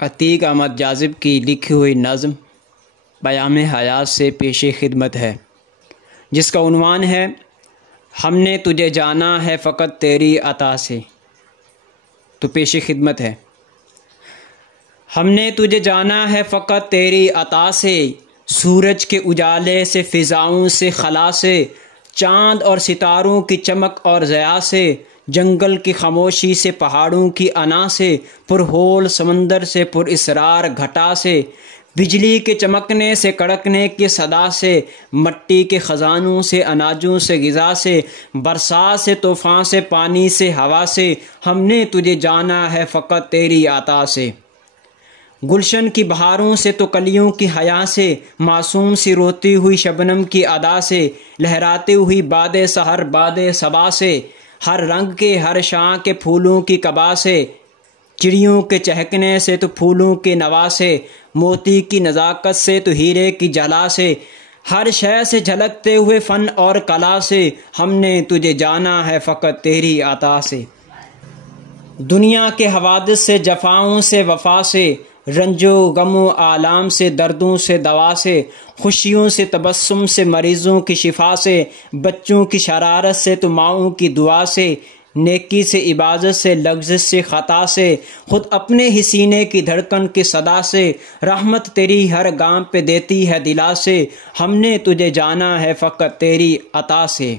अतीक अहमद जाज़िब की लिखी हुई नज़्म बयाम हयात से पेश खिदमत है, जिसका उन्वान है हमने तुझे जाना है फ़कत तेरी अता से। तो पेश खिदमत है। हमने तुझे जाना है फ़कत तेरी अता से, सूरज के उजाले से, फ़िज़ाओं से, खला से, चाँद और सितारों की चमक और ज़या से, जंगल की खामोशी से, पहाड़ों की अना से, पुरहोल समंदर से, पुरइसरार घटा से, बिजली के चमकने से, कड़कने की सदा से, मट्टी के ख़ज़ानों से, अनाजों से, ग़िज़ा से, बरसात से, तूफ़ान से, पानी से, हवा से, हमने तुझे जाना है फ़कत तेरी अता से। गुलशन की बहारों से तो कलियों की हया से, मासूम सी रोती हुई शबनम की अदा से, लहराती हुई बादे सहर बादे सबा से, हर रंग के हर शां के फूलों की कबा से, चिड़ियों के चहकने से तो फूलों के नवा से, मोती की नज़ाकत से तो हीरे की जला से, हर शय से झलकते हुए फ़न और कला से, हमने तुझे जाना है फ़कत तेरी अता से। दुनिया के हवादिस से, जफ़ाओं से, वफ़ा से, रंजो गमो आलाम से, दर्दों से दवा से, खुशियों से तबस्सुम से, मरीज़ों की शिफा से, बच्चों की शरारत से तो माओं की दुआ से, नेकी से इबादत से, लग़्ज़ से ख़ता से, ख़ुद अपने ही सीने की धड़कन की सदा से, रहमत तेरी हर गाम पे देती है दिला से, हमने तुझे जाना है फ़कत तेरी अता से।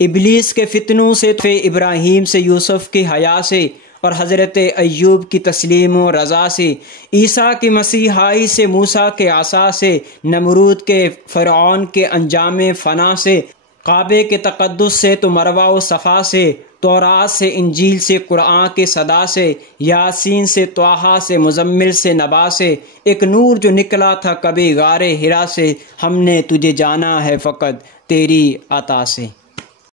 इब्लीस के फितनों से, इब्राहीम से, यूसुफ़ की हया से, और हज़रत अय्यूब की तस्लीम व रज़ा से, ईसा की मसीहाई से, मूसा के आसा से, नमरूद के फ़िरऔन के अंजाम फ़ना से, काबे के तक़द्दुस से तो मरवा व सफ़ा से, तौरात से, इंजील से, कुरान के सदा से, यासीन से, त्वाहा से, मुज़म्मिल से, नबा से, एक नूर जो निकला था कभी गारे हिरा से, हमने तुझे जाना है फ़कत तेरी अता से।